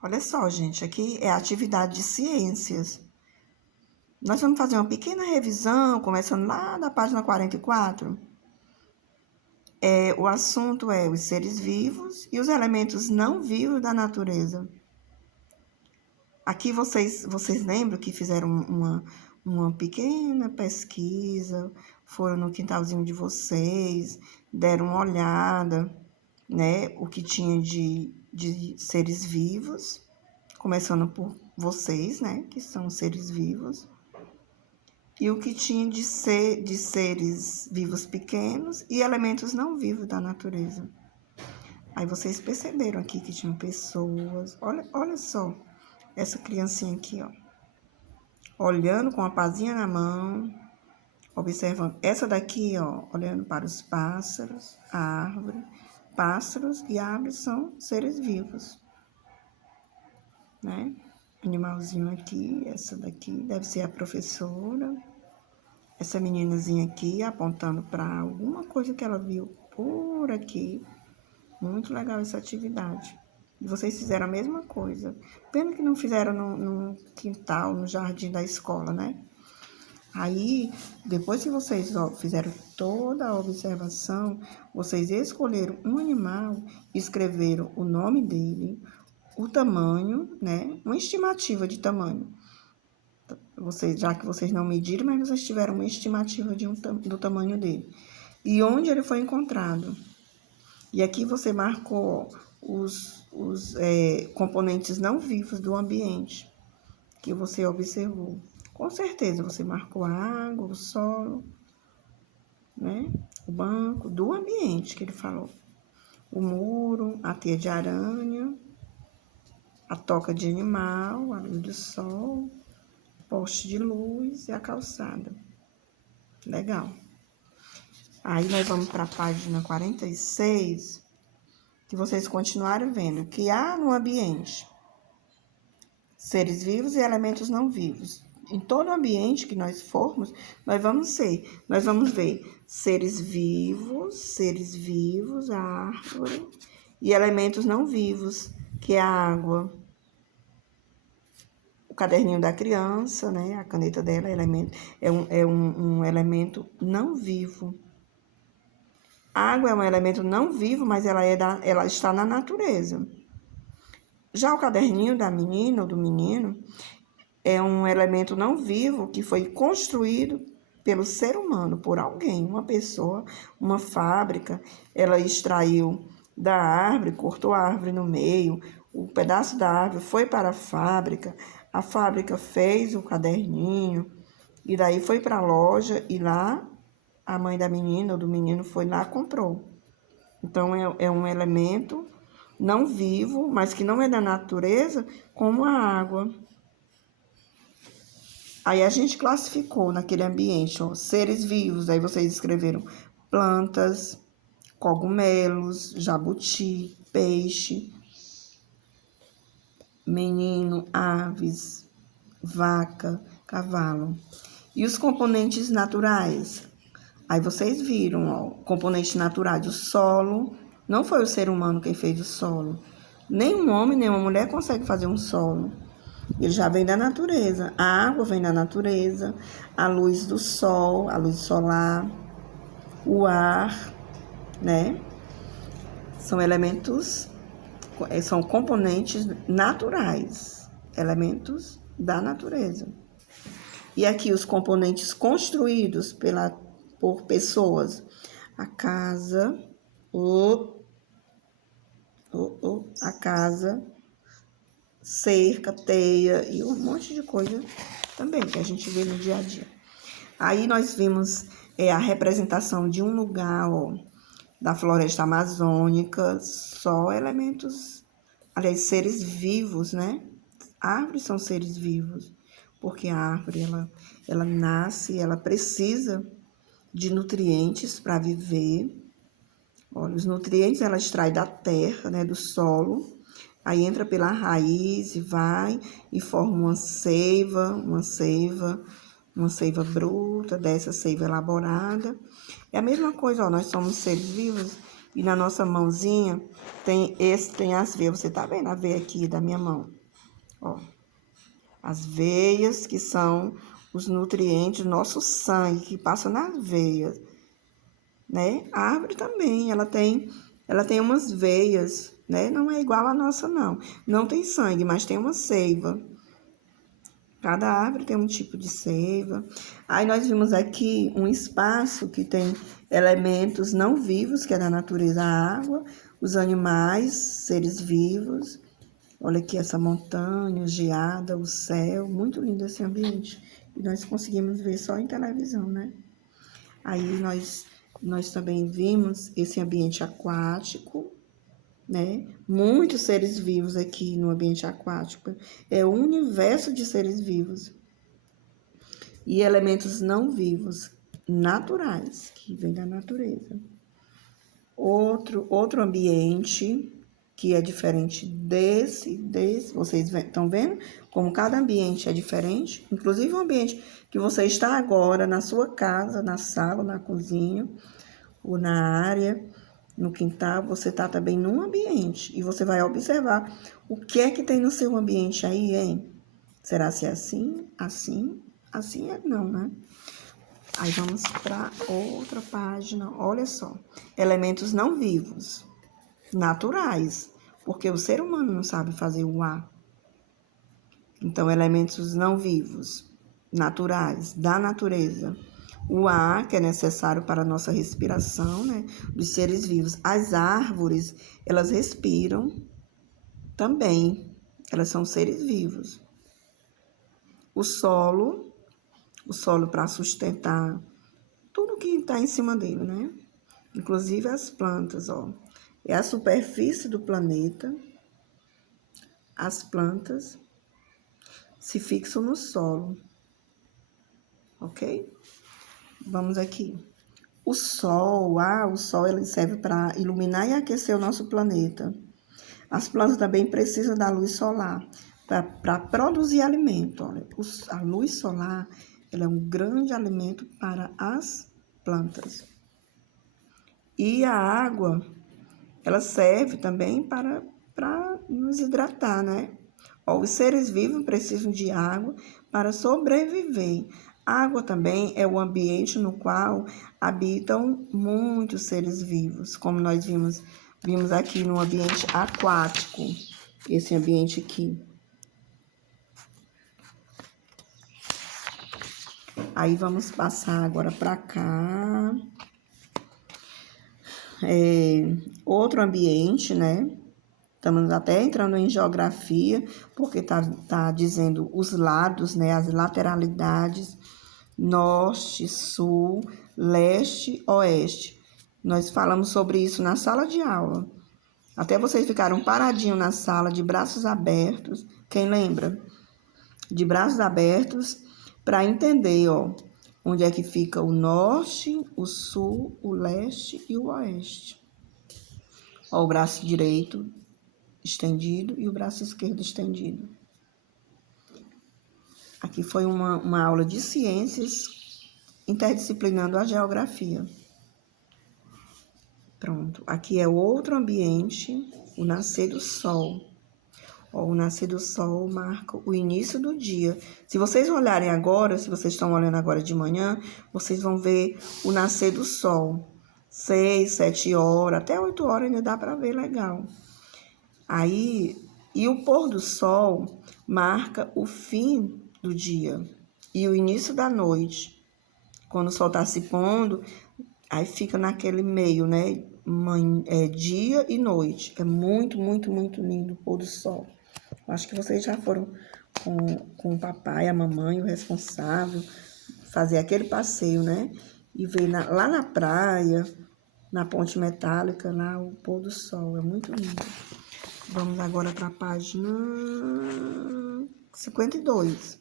Olha só, gente, aqui é a atividade de ciências. Nós vamos fazer uma pequena revisão, começando lá da página 44. O assunto é os seres vivos e os elementos não vivos da natureza. Aqui vocês lembram que fizeram uma pequena pesquisa, foram no quintalzinho de vocês, deram uma olhada, né, o que tinha de seres vivos, começando por vocês, né, que são seres vivos, e o que tinha de seres vivos pequenos e elementos não vivos da natureza. Aí vocês perceberam aqui que tinham pessoas. Olha só, essa criancinha aqui, ó, olhando com a pazinha na mão, observando. Essa daqui, ó, olhando para os pássaros, a árvore. Pássaros e árvores são seres vivos, né? Animalzinho aqui, essa daqui deve ser a professora. Essa meninazinha aqui apontando para alguma coisa que ela viu por aqui. Muito legal essa atividade. E vocês fizeram a mesma coisa. Pena que não fizeram no quintal, no jardim da escola, né? Aí, depois que vocês fizeram toda a observação, vocês escolheram um animal, escreveram o nome dele, o tamanho, né? Uma estimativa de tamanho. Já que vocês não mediram, mas vocês tiveram uma estimativa do tamanho dele. E onde ele foi encontrado. E aqui você marcou os componentes não vivos do ambiente que você observou. Com certeza você marcou a água, o solo, né? O banco, do ambiente que ele falou. O muro, a teia de aranha, a toca de animal, a luz do sol, poste de luz e a calçada. Legal. Aí nós vamos para a página 46, que vocês continuaram vendo que há no ambiente seres vivos e elementos não vivos. Em todo ambiente que nós formos, nós vamos ver seres vivos, a árvore, e elementos não vivos, que é a água, o caderninho da criança, né? A caneta dela é um elemento não vivo. A água é um elemento não vivo, mas ela está na natureza. Já o caderninho da menina ou do menino é um elemento não vivo que foi construído pelo ser humano, por alguém, uma pessoa, uma fábrica. Ela extraiu da árvore, cortou a árvore no meio, o pedaço da árvore foi para a fábrica fez o caderninho, e daí foi para a loja, e lá a mãe da menina ou do menino foi lá e comprou. Então, é um elemento não vivo, mas que não é da natureza, como a água. Aí a gente classificou naquele ambiente, ó, seres vivos. Aí vocês escreveram plantas, cogumelos, jabuti, peixe, menino, aves, vaca, cavalo. E os componentes naturais? Aí vocês viram, ó, componentes naturais, o solo. Não foi o ser humano quem fez o solo. Nem um homem, nem uma mulher consegue fazer um solo. Ele já vem da natureza. A água vem da natureza, a luz do sol, a luz solar, o ar, né? São elementos, são componentes naturais, elementos da natureza. E aqui os componentes construídos por pessoas. A casa, a casa, cerca, teia e um monte de coisa também que a gente vê no dia a dia. Aí nós vimos a representação de um lugar, ó, da floresta amazônica, só elementos, aliás, seres vivos, né? Árvores são seres vivos, porque a árvore, ela nasce, ela precisa de nutrientes para viver. Olha, os nutrientes ela extrai da terra, né, do solo, aí entra pela raiz e vai e forma uma seiva bruta, dessa seiva elaborada. É a mesma coisa, ó, nós somos seres vivos E na nossa mãozinha tem as veias. Você tá vendo a veia aqui da minha mão? Ó, as veias que são os nutrientes do nosso sangue que passam nas veias, né? A árvore também, ela tem umas veias, né? Não é igual a nossa, não. Não tem sangue, mas tem uma seiva. Cada árvore tem um tipo de seiva. Aí nós vimos aqui um espaço que tem elementos não vivos, que é da natureza, a água, os animais, seres vivos. Olha aqui essa montanha, geada, o céu, muito lindo esse ambiente. E nós conseguimos ver só em televisão, né? Aí nós também vimos esse ambiente aquático, né? Muitos seres vivos aqui no ambiente aquático. É um universo de seres vivos. E elementos não vivos, naturais, que vêm da natureza. Outro ambiente que é diferente desse, vocês estão vendo como cada ambiente é diferente? Inclusive o ambiente que você está agora na sua casa, na sala, na cozinha, ou na área, no quintal, você está também num ambiente. E você vai observar o que é que tem no seu ambiente aí, hein? Será se é assim, assim, assim é não, né? Aí vamos para outra página. Olha só. Elementos não vivos, naturais, porque o ser humano não sabe fazer o A. Então, elementos não vivos, naturais, da natureza. O ar, que é necessário para a nossa respiração, né? Dos seres vivos. As árvores, elas respiram também. Elas são seres vivos. O solo para sustentar tudo que está em cima dele, né? Inclusive as plantas, ó. É a superfície do planeta. As plantas se fixam no solo, ok? Vamos aqui. O sol ele serve para iluminar e aquecer o nosso planeta. As plantas também precisam da luz solar para produzir alimento. Olha, a luz solar ela é um grande alimento para as plantas. E a água, ela serve também para nos hidratar, né? Ó, os seres vivos precisam de água para sobreviver. Água também é o ambiente no qual habitam muitos seres vivos, como nós vimos aqui no ambiente aquático, esse ambiente aqui. Aí vamos passar agora para cá. Outro ambiente, né? Estamos até entrando em geografia, porque tá dizendo os lados, né? As lateralidades, norte, sul, leste, oeste. Nós falamos sobre isso na sala de aula. Até vocês ficaram paradinhos na sala, de braços abertos. Quem lembra? De braços abertos, para entender, ó, onde é que fica o norte, o sul, o leste e o oeste. Ó, o braço direito estendido e o braço esquerdo estendido. Aqui foi uma aula de ciências interdisciplinando a geografia. Pronto. Aqui é outro ambiente, o nascer do sol. Ó, o nascer do sol marca o início do dia. Se vocês olharem agora, se vocês estão olhando agora de manhã, vocês vão ver o nascer do sol. 6, 7 horas, até 8 horas ainda dá para ver legal. Aí, e o pôr do sol marca o fim do dia e o início da noite. Quando o sol está se pondo, aí fica naquele meio, né? Dia e noite. É muito, muito, muito lindo o pôr do sol. Acho que vocês já foram com o papai, a mamãe, o responsável, fazer aquele passeio, né? E ver lá na praia, na ponte metálica, lá o pôr do sol. É muito lindo. Vamos agora para a página 52.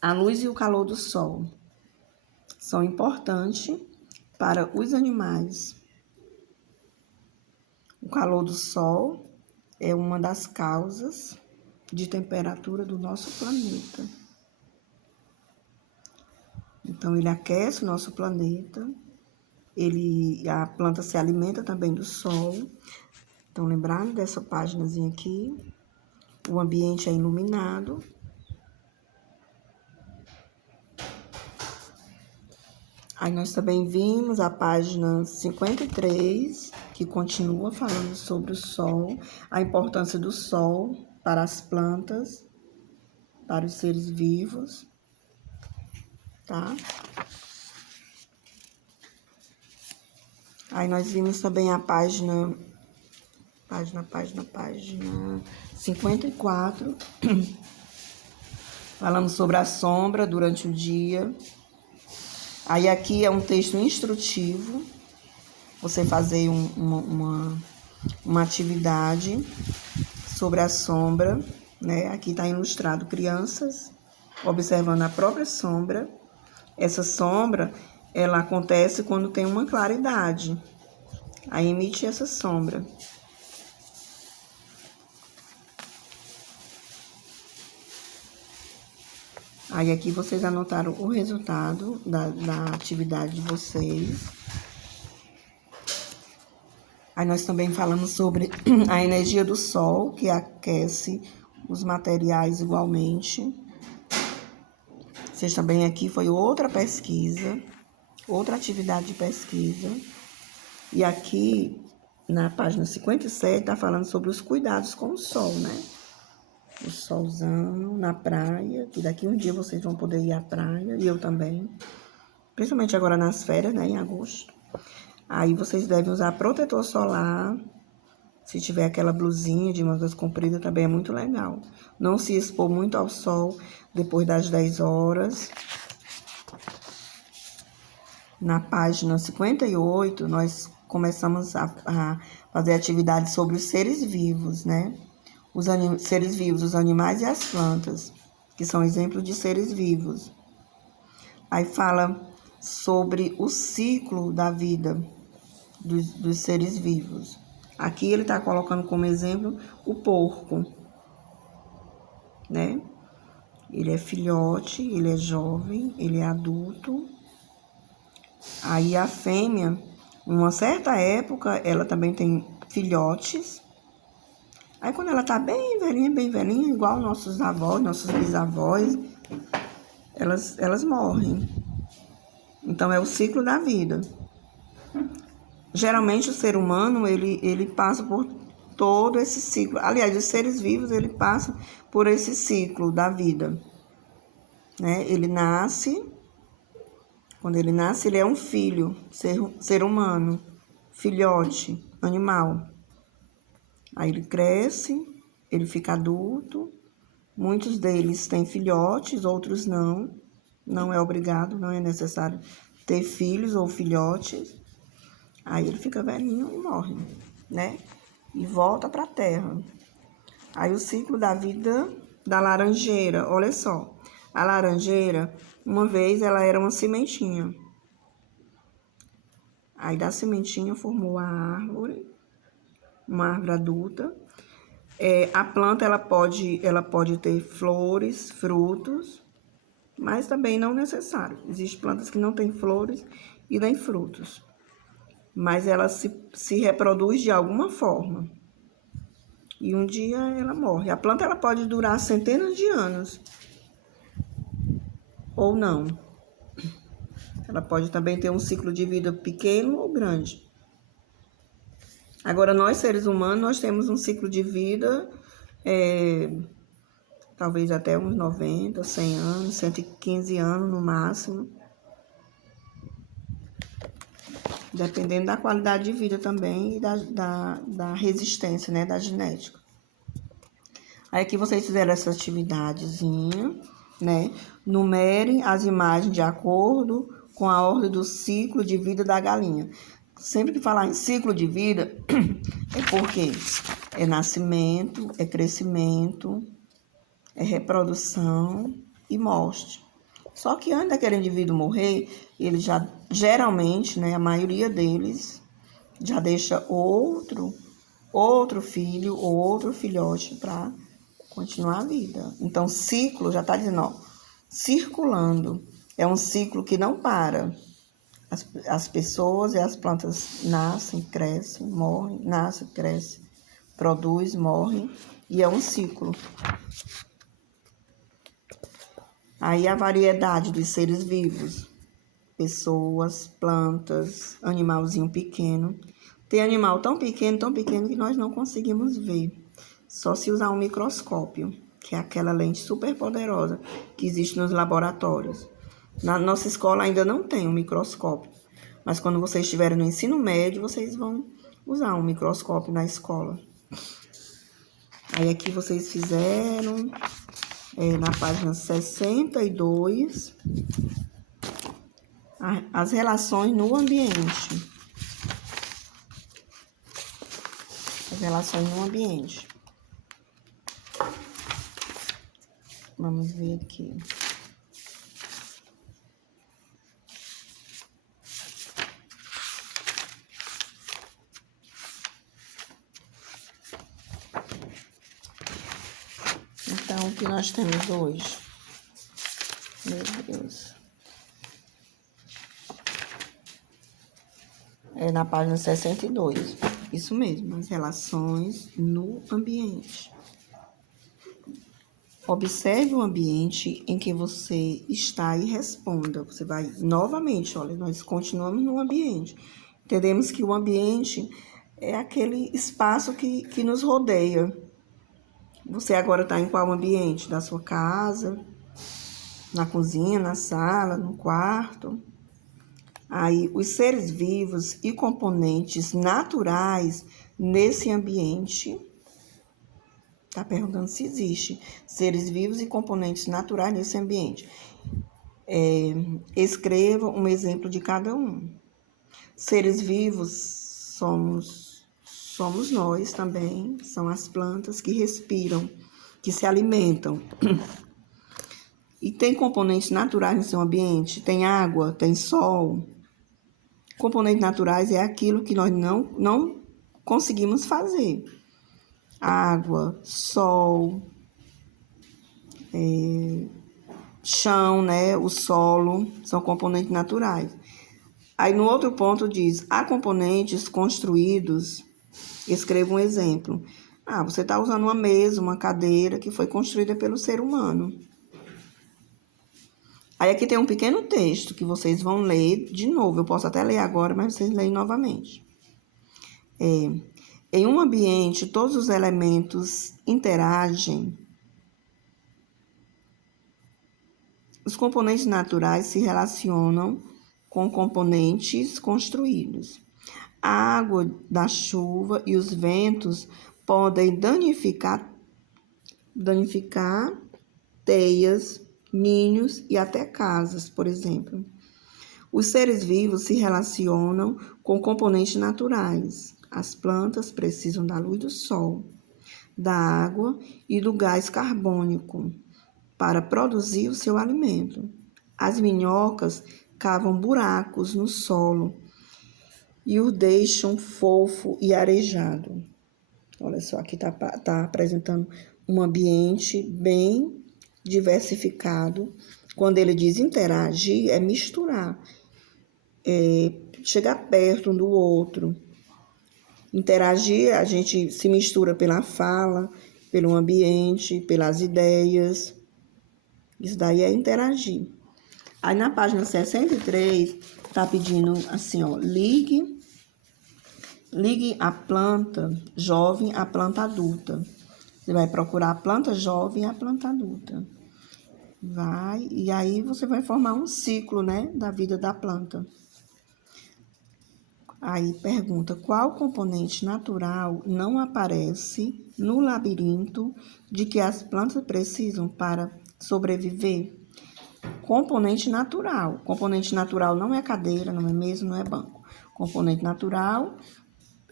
A luz e o calor do sol são importantes para os animais. O calor do sol é uma das causas de temperatura do nosso planeta. Então, ele aquece o nosso planeta A planta se alimenta também do sol. Então, lembrando dessa páginazinha aqui, o ambiente é iluminado. Aí nós também vimos a página 53, que continua falando sobre o sol, a importância do sol para as plantas, para os seres vivos, tá? Aí nós vimos também a página 54, falando sobre a sombra durante o dia. Aí aqui é um texto instrutivo, você fazer uma atividade sobre a sombra, né? Aqui está ilustrado crianças observando a própria sombra. Essa sombra, ela acontece quando tem uma claridade, aí emite essa sombra. Aí aqui vocês anotaram o resultado da atividade de vocês. Aí nós também falamos sobre a energia do sol, que aquece os materiais igualmente. Vocês também aqui foi outra pesquisa, outra atividade de pesquisa. E aqui, na página 57, está falando sobre os cuidados com o sol, né? O solzão na praia, que daqui um dia vocês vão poder ir à praia, e eu também. Principalmente agora nas férias, né, em agosto. Aí vocês devem usar protetor solar. Se tiver aquela blusinha de mangas compridas, também é muito legal. Não se expor muito ao sol depois das 10 horas. Na página 58, nós começamos a fazer atividades sobre os seres vivos, né? Os seres vivos, os animais e as plantas, que são exemplos de seres vivos. Aí fala sobre o ciclo da vida dos seres vivos. Aqui ele está colocando como exemplo o porco, né? Ele é filhote, ele é jovem, ele é adulto. Aí a fêmea, em uma certa época, ela também tem filhotes. Aí quando ela tá bem velhinha, igual nossos avós, nossos bisavós, elas morrem. Então é o ciclo da vida. Geralmente o ser humano, ele passa por todo esse ciclo. Aliás, os seres vivos, ele passa por esse ciclo da vida, né? Ele nasce, quando ele nasce, ele é um filho, ser humano, filhote, animal. Aí ele cresce, ele fica adulto. Muitos deles têm filhotes, outros não. Não é obrigado, não é necessário ter filhos ou filhotes. Aí ele fica velhinho e morre, né? E volta para a terra. Aí o ciclo da vida da laranjeira, olha só. A laranjeira, uma vez ela era uma sementinha. Aí da sementinha formou a árvore, uma árvore adulta. A planta ela pode ter flores, frutos, mas também não necessário. Existem plantas que não têm flores e nem frutos, mas ela se reproduz de alguma forma. E um dia ela morre. A planta ela pode durar centenas de anos, ou não. Ela pode também ter um ciclo de vida pequeno ou grande. Agora, nós, seres humanos, nós temos um ciclo de vida, talvez até uns 90, 100 anos, 115 anos no máximo. Dependendo da qualidade de vida também e da resistência, né, da genética. Aí aqui vocês fizeram essa atividadezinha, né? Numerem as imagens de acordo com a ordem do ciclo de vida da galinha. Sempre que falar em ciclo de vida, é porque é nascimento, é crescimento, é reprodução e morte. Só que antes daquele indivíduo morrer, ele já, geralmente, né, a maioria deles, já deixa outro filho ou outro filhote para continuar a vida. Então, ciclo, já está dizendo, ó, circulando. É um ciclo que não para. As pessoas e as plantas nascem, crescem, morrem, nascem, crescem, produzem, morrem, e é um ciclo. Aí a variedade dos seres vivos, pessoas, plantas, animalzinho pequeno. Tem animal tão pequeno que nós não conseguimos ver. Só se usar um microscópio, que é aquela lente super poderosa que existe nos laboratórios. Na nossa escola ainda não tem um microscópio, mas quando vocês estiverem no ensino médio, vocês vão usar um microscópio na escola. Aí aqui vocês fizeram, na página 62, as relações no ambiente. As relações no ambiente. Vamos ver aqui. Então, o que nós temos hoje? Meu Deus. É na página 62. Isso mesmo, as relações no ambiente. Observe o ambiente em que você está e responda. Você vai novamente, olha, nós continuamos no ambiente. Entendemos que o ambiente é aquele espaço que nos rodeia. Você agora está em qual ambiente? Da sua casa, na cozinha, na sala, no quarto? Aí, os seres vivos e componentes naturais nesse ambiente. Está perguntando se existe seres vivos e componentes naturais nesse ambiente. Escreva um exemplo de cada um. Seres vivos somos nós também, são as plantas que respiram, que se alimentam. E tem componentes naturais no seu ambiente, tem água, tem sol. Componentes naturais é aquilo que nós não conseguimos fazer. Água, sol, chão, né? O solo, são componentes naturais. Aí no outro ponto diz, há componentes construídos, escreva um exemplo. Você está usando uma mesa, uma cadeira que foi construída pelo ser humano. Aí aqui tem um pequeno texto que vocês vão ler de novo. Eu posso até ler agora, mas vocês leem novamente. Em um ambiente, todos os elementos interagem. Os componentes naturais se relacionam com componentes construídos. A água da chuva e os ventos podem danificar teias, ninhos e até casas, por exemplo. Os seres vivos se relacionam com componentes naturais. As plantas precisam da luz do sol, da água e do gás carbônico para produzir o seu alimento. As minhocas cavam buracos no solo e o deixam fofo e arejado. Olha só, aqui tá apresentando um ambiente bem diversificado. Quando ele diz interagir, é misturar, chegar perto um do outro. Interagir, a gente se mistura pela fala, pelo ambiente, pelas ideias. Isso daí é interagir. Aí na página 63, tá pedindo assim, ó, ligue a planta jovem à planta adulta. Você vai procurar a planta jovem e a planta adulta. E aí você vai formar um ciclo, né, da vida da planta. Aí pergunta, qual componente natural não aparece no labirinto de que as plantas precisam para sobreviver? Componente natural. Componente natural não é cadeira, não é mesa, não é banco. Componente natural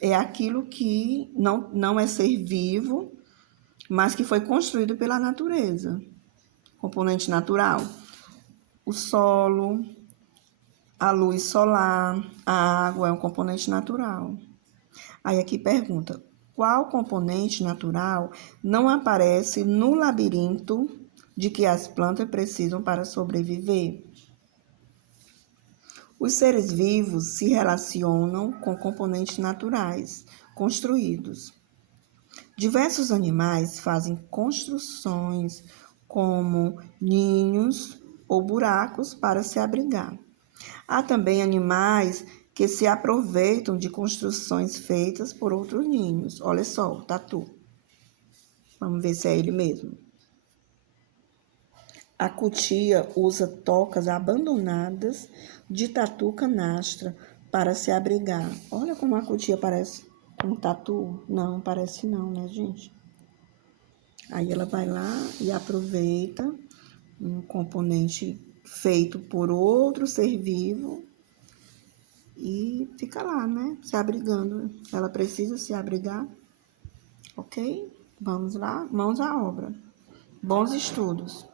é aquilo que não é ser vivo, mas que foi construído pela natureza. Componente natural, o solo, a luz solar, a água é um componente natural. Aí aqui pergunta, qual componente natural não aparece no labirinto de que as plantas precisam para sobreviver? Os seres vivos se relacionam com componentes naturais, construídos. Diversos animais fazem construções como ninhos ou buracos para se abrigar. Há também animais que se aproveitam de construções feitas por outros ninhos. Olha só, o tatu. Vamos ver se é ele mesmo. A cutia usa tocas abandonadas de tatu canastra para se abrigar. Olha como a cutia parece um tatu. Não, parece não, né, gente? Aí ela vai lá e aproveita um componente feito por outro ser vivo e fica lá, né, se abrigando. Ela precisa se abrigar, ok? Vamos lá, mãos à obra. Bons estudos.